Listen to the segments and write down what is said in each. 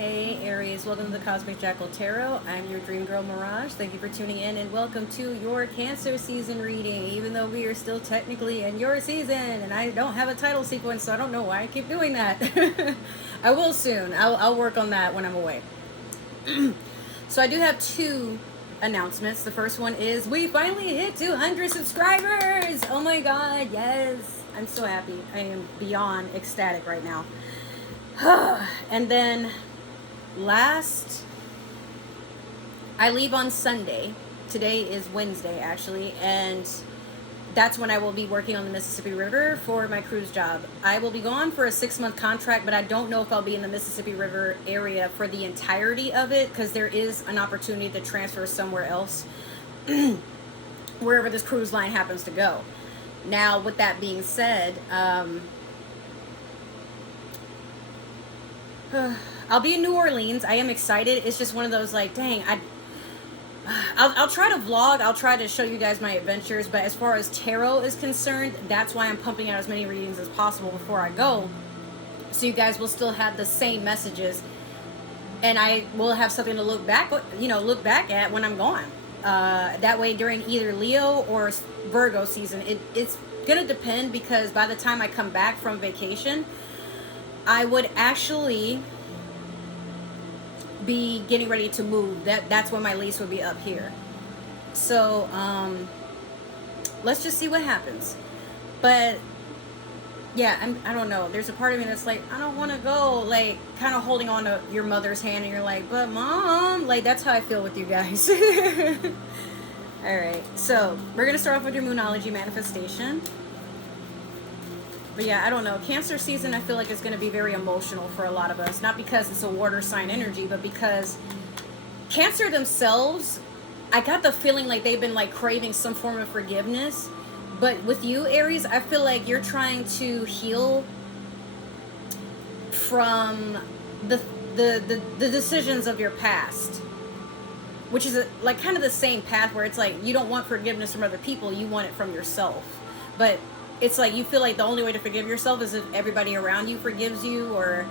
Hey Aries, welcome to the Cosmic Jackal Tarot. I'm your dream girl Mirage. Thank you for tuning in and welcome to your Cancer season reading, even though we are still technically in your season and I don't have a title sequence, so I don't know why I keep doing that. I will soon. I'll work on that when I'm away. So I do have two announcements. The first one is we finally hit 200 subscribers. Oh my god, yes. I'm so happy. I am beyond ecstatic right now. And then I leave on Sunday. Today is Wednesday actually, and that's when I will be working on the Mississippi River for my cruise job. I will be gone for a 6-month contract, but I don't know if I'll be in the Mississippi River area for the entirety of it, because there is an opportunity to transfer somewhere else wherever this cruise line happens to go. Now, with that being said, I'll be in New Orleans. I am excited. It's just one of those like, dang, I'll try to vlog. I'll try to show you guys my adventures. But as far as tarot is concerned, that's why I'm pumping out as many readings as possible before I go. So you guys will still have the same messages. And I will have something to look back at when I'm gone. That way during either Leo or Virgo season, it's going to depend, because by the time I come back from vacation, I would actually be getting ready to move. That's when my lease would be up here. So let's just see what happens. But yeah, I don't know. There's a part of me that's like, I don't want to go. Like, kind of holding on to your mother's hand, and you're like, but mom, like, that's how I feel with you guys. All right, so we're gonna start off with your Moonology manifestation. But yeah, I don't know. Cancer season, I feel like it's going to be very emotional for a lot of us. Not because it's a water sign energy, but because Cancer themselves, I got the feeling like they've been like craving some form of forgiveness. But with you, Aries, I feel like you're trying to heal from the decisions of your past. Which is like kind of the same path where it's like you don't want forgiveness from other people, you want it from yourself. But it's like you feel like the only way to forgive yourself is if everybody around you forgives you, or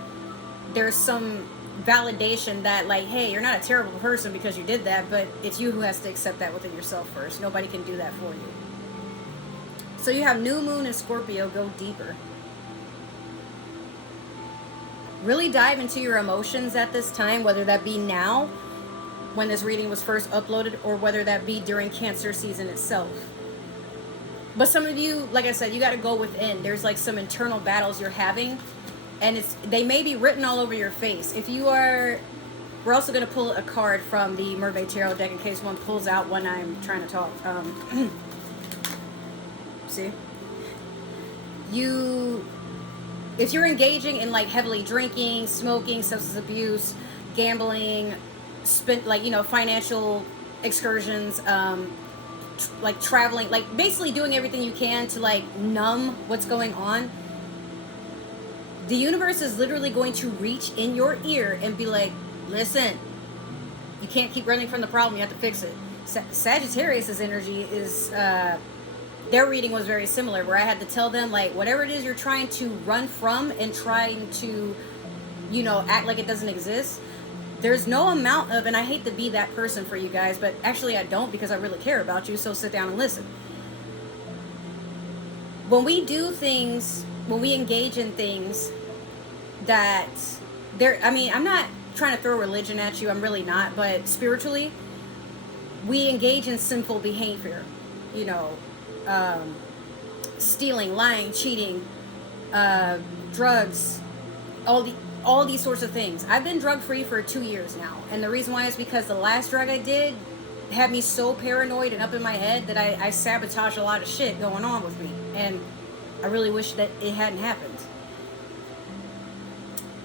there's some validation that like, hey, you're not a terrible person because you did that, but it's you who has to accept that within yourself first. Nobody can do that for you. So you have New Moon and Scorpio. Go deeper. Really dive into your emotions at this time, whether that be now, when this reading was first uploaded, or whether that be during Cancer season itself. But some of you, like I said, you got to go within. There's like some internal battles you're having, and they may be written all over your face. If you are, we're also going to pull a card from the Mermaid Tarot deck in case one pulls out when I'm trying to talk. See? If you're engaging in like heavily drinking, smoking, substance abuse, gambling, financial excursions, like traveling, like basically doing everything you can to like numb what's going on, the universe is literally going to reach in your ear and be like, listen, you can't keep running from the problem, you have to fix it. Sagittarius's energy is their reading was very similar, where I had to tell them like, whatever it is you're trying to run from and trying to act like it doesn't exist, there's no amount of, and I hate to be that person for you guys, but actually I don't, because I really care about you, so sit down and listen. When we do things, when we engage in things that I'm not trying to throw religion at you, I'm really not, but spiritually, we engage in sinful behavior, stealing, lying, cheating, drugs, all these sorts of things. I've been drug-free for 2 years now, and the reason why is because the last drug I did had me so paranoid and up in my head that I sabotaged a lot of shit going on with me, and I really wish that it hadn't happened.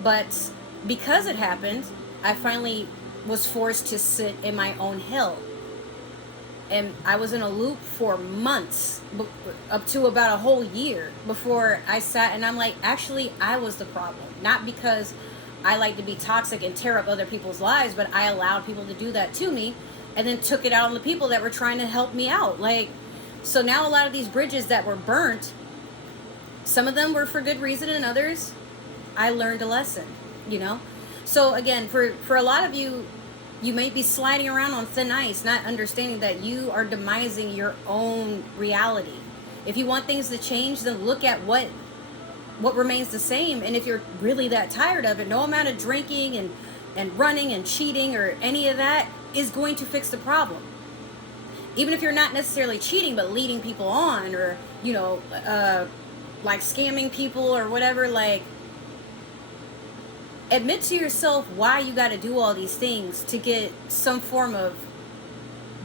But because it happened, I finally was forced to sit in my own hell, and I was in a loop for months, up to about a whole year, before I sat and I'm like, actually, I was the problem. Not because I like to be toxic and tear up other people's lives, but I allowed people to do that to me, and then took it out on the people that were trying to help me out. Like, so now a lot of these bridges that were burnt, some of them were for good reason, and others, I learned a lesson, So again, for a lot of you, you may be sliding around on thin ice, not understanding that you are demising your own reality. If you want things to change, then look at what remains the same. And if you're really that tired of it, no amount of drinking and running and cheating or any of that is going to fix the problem. Even if you're not necessarily cheating, but leading people on, or, you know, like scamming people or whatever, like, admit to yourself why you got to do all these things to get some form of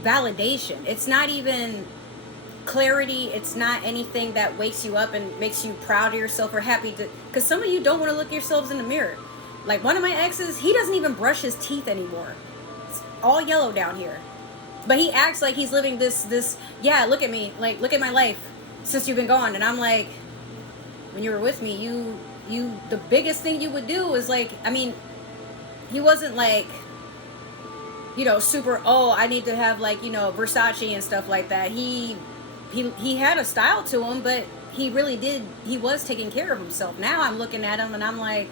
validation. It's not even clarity. It's not anything that wakes you up and makes you proud of yourself or happy to, because some of you don't want to look yourselves in the mirror. Like one of my exes, he doesn't even brush his teeth anymore. It's all yellow down here. But he acts like he's living this, yeah, look at me, like, look at my life since you've been gone. And I'm like, when you were with me, you, the biggest thing you would do is like, I mean, he wasn't like, you know, super, oh, I need to have like, you know, Versace and stuff like that. He had a style to him, but he really did, he was taking care of himself. Now I'm looking at him and I'm like,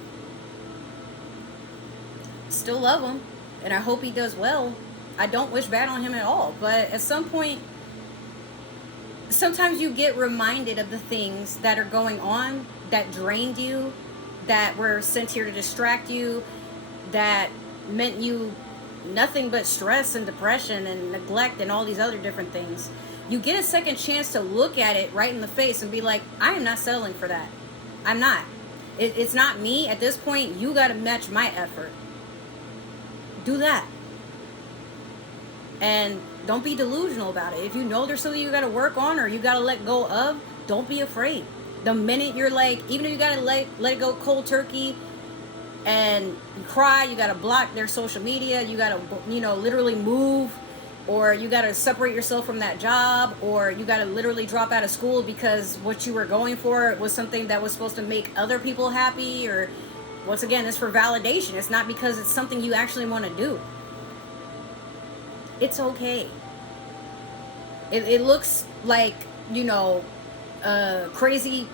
still love him, and I hope he does well. I don't wish bad on him at all, but at some point, sometimes you get reminded of the things that are going on that drained you, that were sent here to distract you, that meant you nothing but stress and depression and neglect and all these other different things. You get a second chance to look at it right in the face and be like, I am not settling for that. I'm not. It's not me. At this point, you got to match my effort. Do that. And don't be delusional about it. If you know there's something you got to work on or you got to let go of, don't be afraid. The minute you're like, even if you got to let it go cold turkey and you cry, you got to block their social media, you got to, you know, literally move, or you got to separate yourself from that job, or you got to literally drop out of school because what you were going for was something that was supposed to make other people happy, or once again, it's for validation. It's not because it's something you actually want to do. It's okay. It looks like, you know, crazy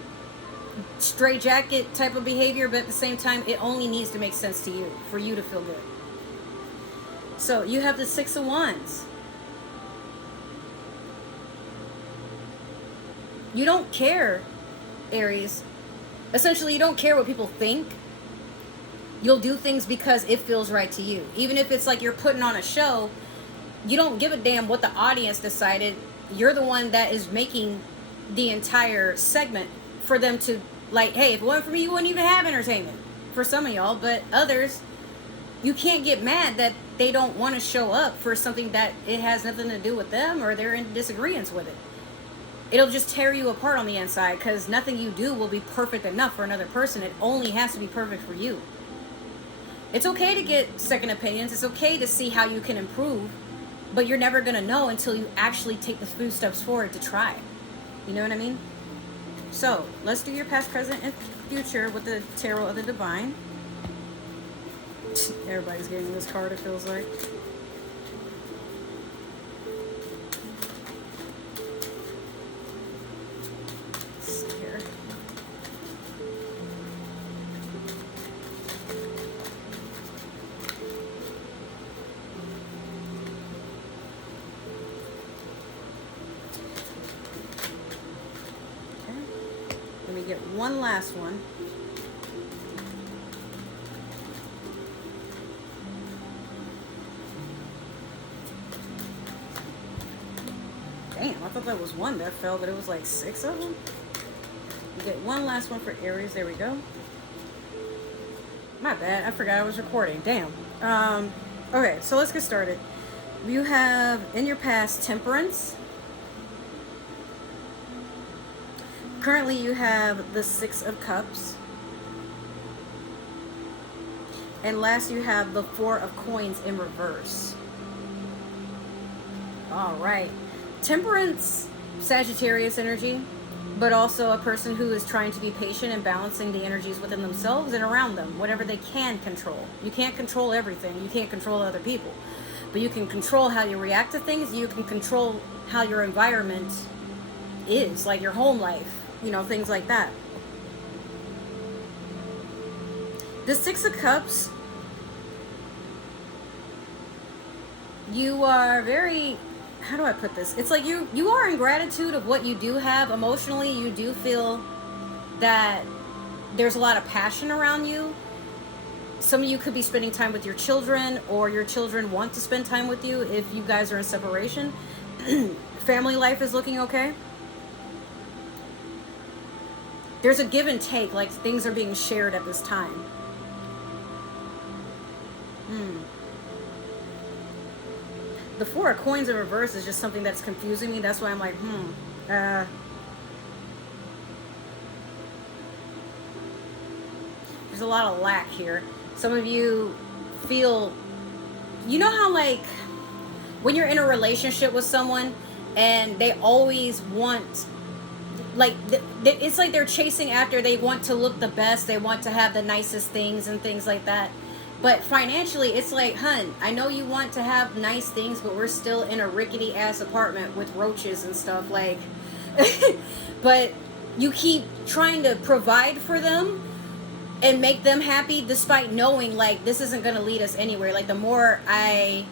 straitjacket type of behavior, but at the same time, it only needs to make sense to you for you to feel good. So you have the Six of Wands. You don't care, Aries. Essentially, you don't care what people think. You'll do things because it feels right to you. Even if it's like you're putting on a show, you don't give a damn what the audience decided. You're the one that is making the entire segment for them to, like, hey, if it wasn't for me, you wouldn't even have entertainment. For some of y'all, but others, you can't get mad that they don't want to show up for something that it has nothing to do with them, or they're in disagreements with it. It'll just tear you apart on the inside, because nothing you do will be perfect enough for another person. It only has to be perfect for you. It's okay to get second opinions. It's okay to see how you can improve, but you're never going to know until you actually take the few steps forward to try. You know what I mean? So, let's do your past, present, and future with the Tarot of the Divine. Everybody's getting this card, it feels like. Let's see here. Let me get one last one. Damn, I thought that was one that fell, but it was like 6 of them. You get one last one for Aries. There we go. My bad. I forgot I was recording. Damn. Okay, so let's get started. You have in your past Temperance. Currently, you have the Six of Cups. And last, you have the Four of Coins in reverse. All right. Temperance, Sagittarius energy, but also a person who is trying to be patient and balancing the energies within themselves and around them, whatever they can control. You can't control everything. You can't control other people. But you can control how you react to things. You can control how your environment is, like your home life. You know, things like that. The Six of Cups you are very, how do I put this? It's like you are in gratitude of what you do have. Emotionally, you do feel that there's a lot of passion around you. Some of you could be spending time with your children, or your children want to spend time with you if you guys are in separation. Family life is looking okay. There's a give and take, like things are being shared at this time. The Four of Coins in reverse is just something that's confusing me. That's why I'm like, there's a lot of lack here. Some of you feel, you know how like when you're in a relationship with someone and they always want, like it's like they're chasing after, they want to look the best, they want to have the nicest things and things like that. But financially, it's like, hun, I know you want to have nice things, but we're still in a rickety ass apartment with roaches and stuff, like but you keep trying to provide for them and make them happy, despite knowing like this isn't going to lead us anywhere. Like the more I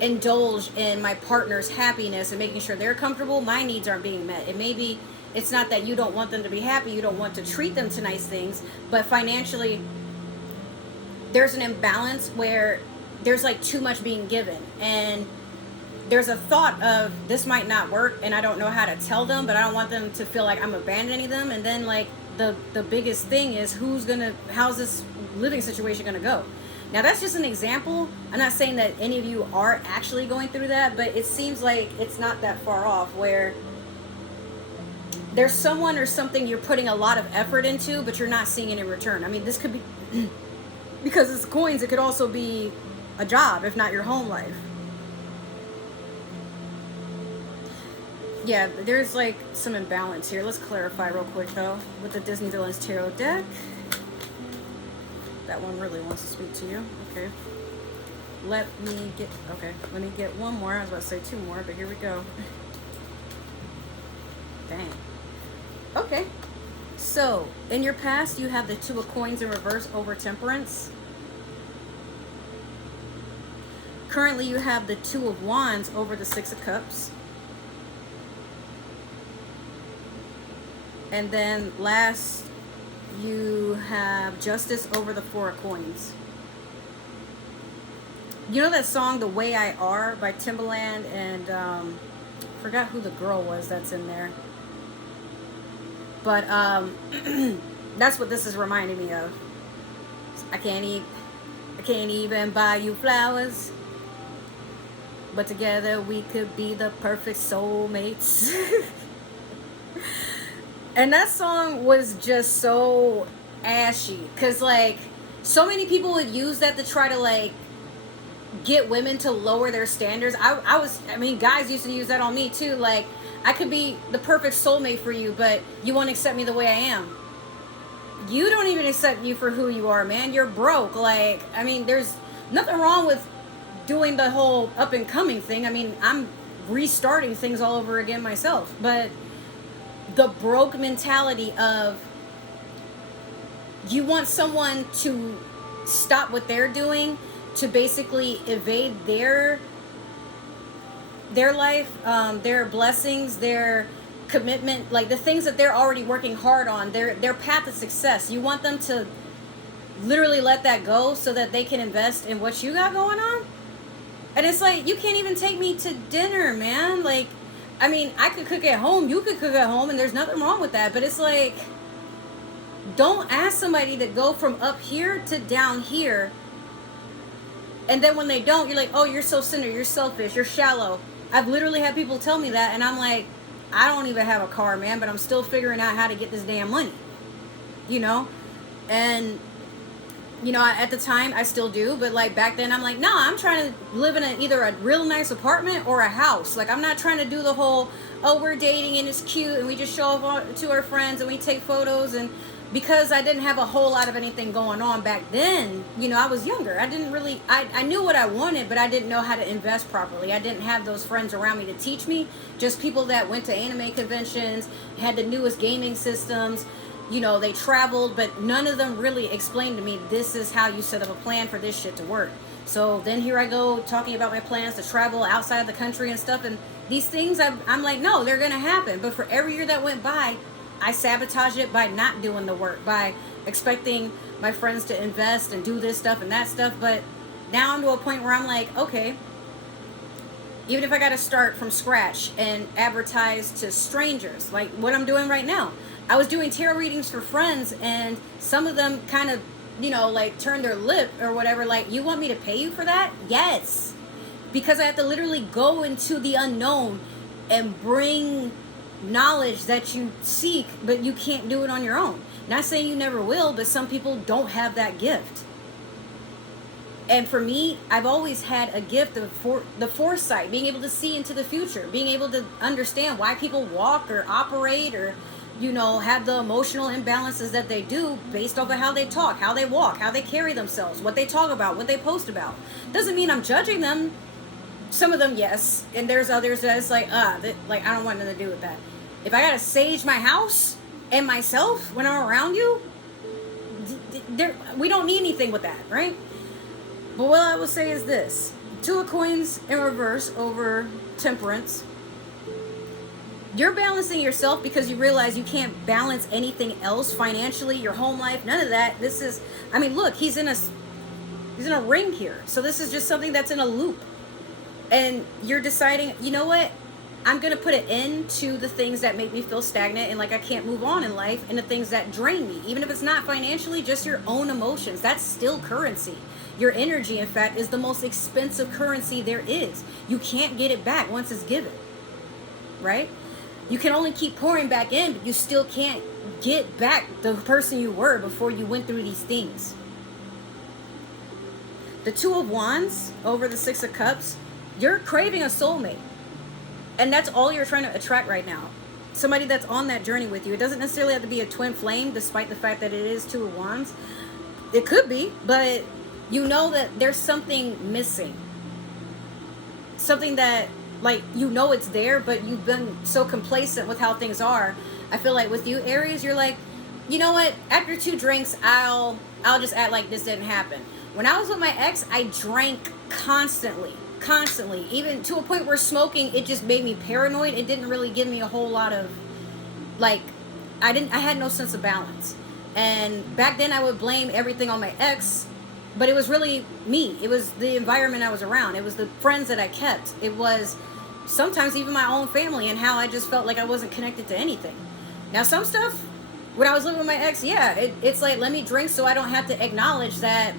indulge in my partner's happiness and making sure they're comfortable, my needs aren't being met. It may be, it's not that you don't want them to be happy, you don't want to treat them to nice things, but financially there's an imbalance where there's like too much being given, and there's a thought of this might not work and I don't know how to tell them, but I don't want them to feel like I'm abandoning them. And then like the biggest thing is how's this living situation gonna go? Now that's just an example. I'm not saying that any of you are actually going through that, but it seems like it's not that far off, where there's someone or something you're putting a lot of effort into, but you're not seeing it in return. I mean, this could be because it's coins, it could also be a job, if not your home life. Yeah, there's like some imbalance here. Let's clarify real quick though with the Disney Villains Tarot deck. That one really wants to speak to you. Okay. Let me get one more. I was about to say two more, but here we go. Dang. Okay. So, in your past, you have the Two of Coins in reverse over Temperance. Currently, you have the Two of Wands over the Six of Cups. And then last, you have Justice over the Four of Coins. You know that song, The Way I Are by Timbaland, and forgot who the girl was that's in there. But that's what this is reminding me of. I can't even buy you flowers, but together we could be the perfect soulmates. And that song was just so ashy, because like so many people would use that to try to like get women to lower their standards. I mean guys used to use that on me too, like I could be the perfect soulmate for you, but you won't accept me the way I am. You don't even accept you for who you are, man. You're broke. Like, I mean, there's nothing wrong with doing the whole up and coming thing. I mean, I'm restarting things all over again myself. But the broke mentality of you want someone to stop what they're doing to basically evade their life, their blessings, their commitment, like the things that they're already working hard on, their path to success. You want them to literally let that go so that they can invest in what you got going on. And it's like, you can't even take me to dinner, man. Like, I mean, I could cook at home, you could cook at home, and there's nothing wrong with that. But it's like, don't ask somebody to go from up here to down here, and then when they don't, you're like, oh, you're so centered, you're selfish, you're shallow. I've literally had people tell me that, and I'm like, I don't even have a car, man, but I'm still figuring out how to get this damn money, you know? And, you know, at the time, I still do, but, like, back then, I'm like, nah, I'm trying to live in either a real nice apartment or a house. Like, I'm not trying to do the whole, oh, we're dating, and it's cute, and we just show up to our friends, and we take photos, and because I didn't have a whole lot of anything going on back then, you know, I was younger. I didn't really, I knew what I wanted, but I didn't know how to invest properly. I didn't have those friends around me to teach me. Just people that went to anime conventions, had the newest gaming systems, you know, they traveled, but none of them really explained to me, this is how you set up a plan for this shit to work. So then here I go talking about my plans to travel outside of the country and stuff, and these things, I'm like, no, they're gonna happen. But for every year that went by, I sabotaged it by not doing the work, by expecting my friends to invest and do this stuff and that stuff. But now I'm to a point where I'm like, okay, even if I got to start from scratch and advertise to strangers, like what I'm doing right now. I was doing tarot readings for friends, and some of them kind of, you know, like turned their lip or whatever. Like, you want me to pay you for that? Yes. Because I have to literally go into the unknown and bring knowledge that you seek, but you can't do it on your own. Not saying you never will, but some people don't have that gift. And for me, I've always had a gift of the foresight, being able to see into the future, being able to understand why people walk or operate or, you know, have the emotional imbalances that they do based off of how they talk, how they walk, how they carry themselves, what they talk about, what they post about. Doesn't mean I'm judging them. Some of them, yes. And there's others that it's like, like, I don't want nothing to do with that. If I got to sage my house and myself when I'm around you, we don't need anything with that, right? But what I will say is this. 2 of Coins in reverse over Temperance. You're balancing yourself because you realize you can't balance anything else financially, your home life, none of that. This is, I mean, look, he's in a ring here. So this is just something that's in a loop. And you're deciding, you know what? I'm going to put an end to the things that make me feel stagnant and like I can't move on in life, and the things that drain me. Even if it's not financially, just your own emotions. That's still currency. Your energy, in fact, is the most expensive currency there is. You can't get it back once it's given, right? You can only keep pouring back in, but you still can't get back the person you were before you went through these things. The 2 of Wands over the 6 of Cups, you're craving a soulmate. And that's all you're trying to attract right now. Somebody that's on that journey with you. It doesn't necessarily have to be a twin flame, despite the fact that it is 2 of Wands. It could be, but you know that there's something missing. Something that, like, you know it's there, but you've been so complacent with how things are. I feel like with you, Aries, you're like, you know what? After 2 drinks, I'll just act like this didn't happen. When I was with my ex, I drank constantly, even to a point where smoking, it just made me paranoid. It didn't really give me a whole lot of, like, I had no sense of balance. And back then I would blame everything on my ex, but it was really me. It was the environment I was around. It was the friends that I kept. It was sometimes even my own family, and how I just felt like I wasn't connected to anything. Now, some stuff, when I was living with my ex, yeah, it's like, let me drink so I don't have to acknowledge that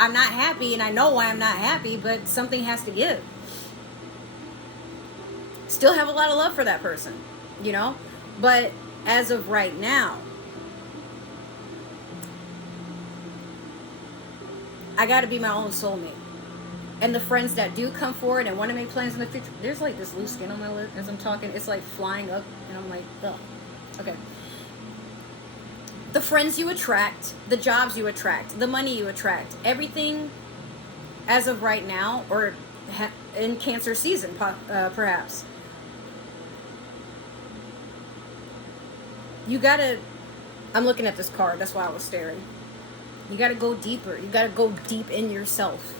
I'm not happy, and I know why I'm not happy, but something has to give. Still have a lot of love for that person, you know? But as of right now, I got to be my own soulmate. And the friends that do come forward and want to make plans in the future, there's like this loose skin on my lip as I'm talking. It's like flying up, and I'm like, ugh. Okay. The friends you attract, the jobs you attract, the money you attract, everything as of right now, or in Cancer season, perhaps. You gotta, I'm looking at this card, that's why I was staring. You gotta go deeper. You gotta go deep in yourself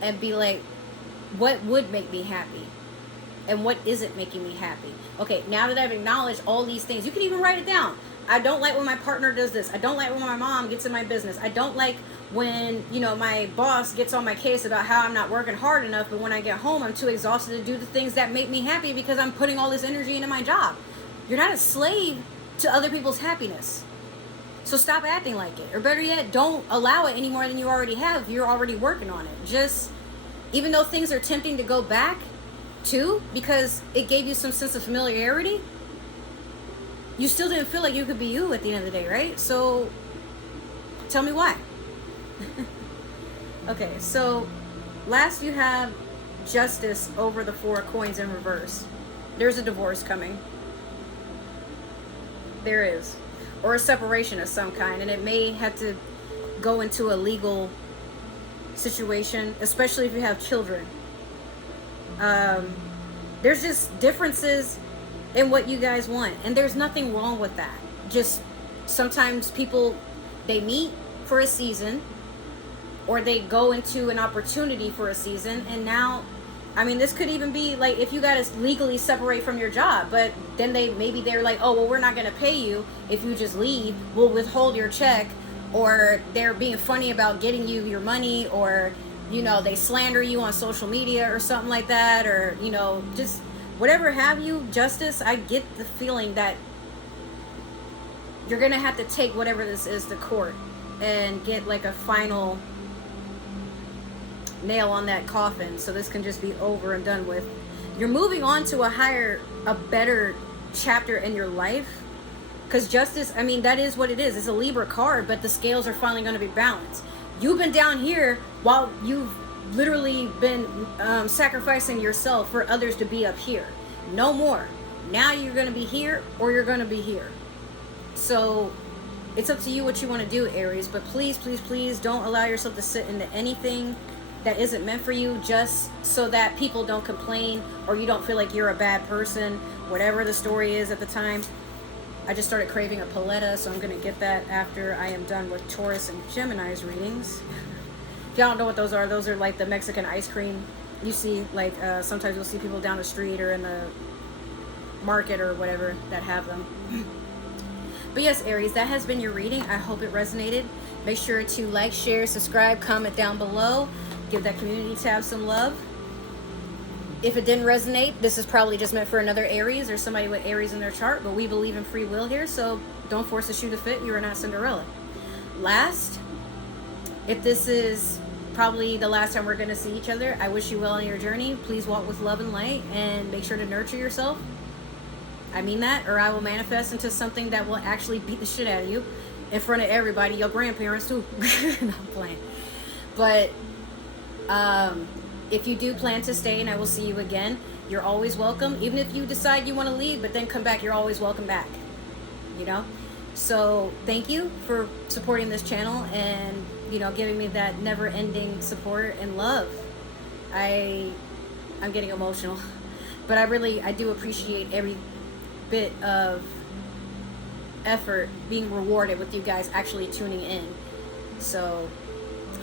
and be like, what would make me happy? And what isn't making me happy? Okay, now that I've acknowledged all these things, you can even write it down. I don't like when my partner does this. I don't like when my mom gets in my business. I don't like when, you know, my boss gets on my case about how I'm not working hard enough, but when I get home, I'm too exhausted to do the things that make me happy because I'm putting all this energy into my job. You're not a slave to other people's happiness. So stop acting like it. Or better yet, don't allow it any more than you already have. You're already working on it. Just, even though things are tempting to go back to, because it gave you some sense of familiarity, you still didn't feel like you could be you at the end of the day, right? So tell me why. Okay, so last you have Justice over the 4 of Coins in reverse. There's a divorce coming. There is. Or a separation of some kind, and it may have to go into a legal situation, especially if you have children. There's just differences in what you guys want, and there's nothing wrong with that. Just sometimes people, they meet for a season, or they go into an opportunity for a season, and now, I mean, this could even be like if you got to legally separate from your job, but then they're like, oh, well, we're not going to pay you if you just leave. We'll withhold your check, or they're being funny about getting you your money, or, you know, they slander you on social media or something like that, or, you know, just whatever have you, Justice. I get the feeling that you're going to have to take whatever this is to court and get like a final nail on that coffin, so this can just be over and done with. You're moving on to a better chapter in your life, because Justice, I mean, that is what it is. It's a Libra card, but the scales are finally going to be balanced. You've been down here while you've literally been sacrificing yourself for others to be up here. No more. Now you're going to be here, or you're going to be here. So it's up to you what you want to do, Aries, but please, please, please don't allow yourself to sit into anything that isn't meant for you, just so that people don't complain, or you don't feel like you're a bad person, whatever the story is at the time. I just started craving a paleta, so I'm going to get that after I am done with Taurus and Gemini's readings. If y'all don't know what those are like the Mexican ice cream. You see, like, sometimes you'll see people down the street or in the market or whatever that have them. But yes, Aries, that has been your reading. I hope it resonated. Make sure to like, share, subscribe, comment down below. Give that community tab some love. If it didn't resonate, this is probably just meant for another Aries or somebody with Aries in their chart, but we believe in free will here, so don't force the shoe to fit. You are not Cinderella. Last, if this is probably the last time we're going to see each other, I wish you well on your journey. Please walk with love and light, and make sure to nurture yourself. I mean that, or I will manifest into something that will actually beat the shit out of you in front of everybody, your grandparents too. No, I'm playing. But if you do plan to stay and I will see you again, you're always welcome. Even if you decide you want to leave but then come back, you're always welcome back, you know. So thank you for supporting this channel and, you know, giving me that never-ending support and love. I'm getting emotional, but I do appreciate every bit of effort being rewarded with you guys actually tuning in. So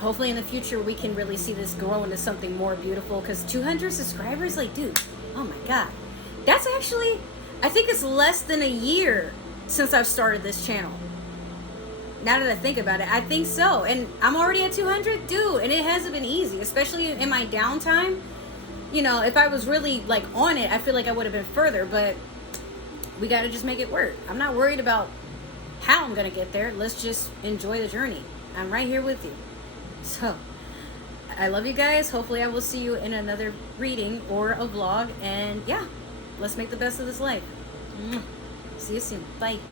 hopefully in the future we can really see this grow into something more beautiful, because 200 subscribers, like, dude, oh my god, that's actually, I think it's less than a year since I've started this channel. Now that I think about it, I think so. And I'm already at 200, dude, and it hasn't been easy, especially in my downtime. You know, if I was really like on it, I feel like I would have been further, but we got to just make it work. I'm not worried about how I'm gonna get there. Let's just enjoy the journey. I'm right here with you. So I love you guys. Hopefully I will see you in another reading or a vlog, and yeah, let's make the best of this life. See you soon. Bye.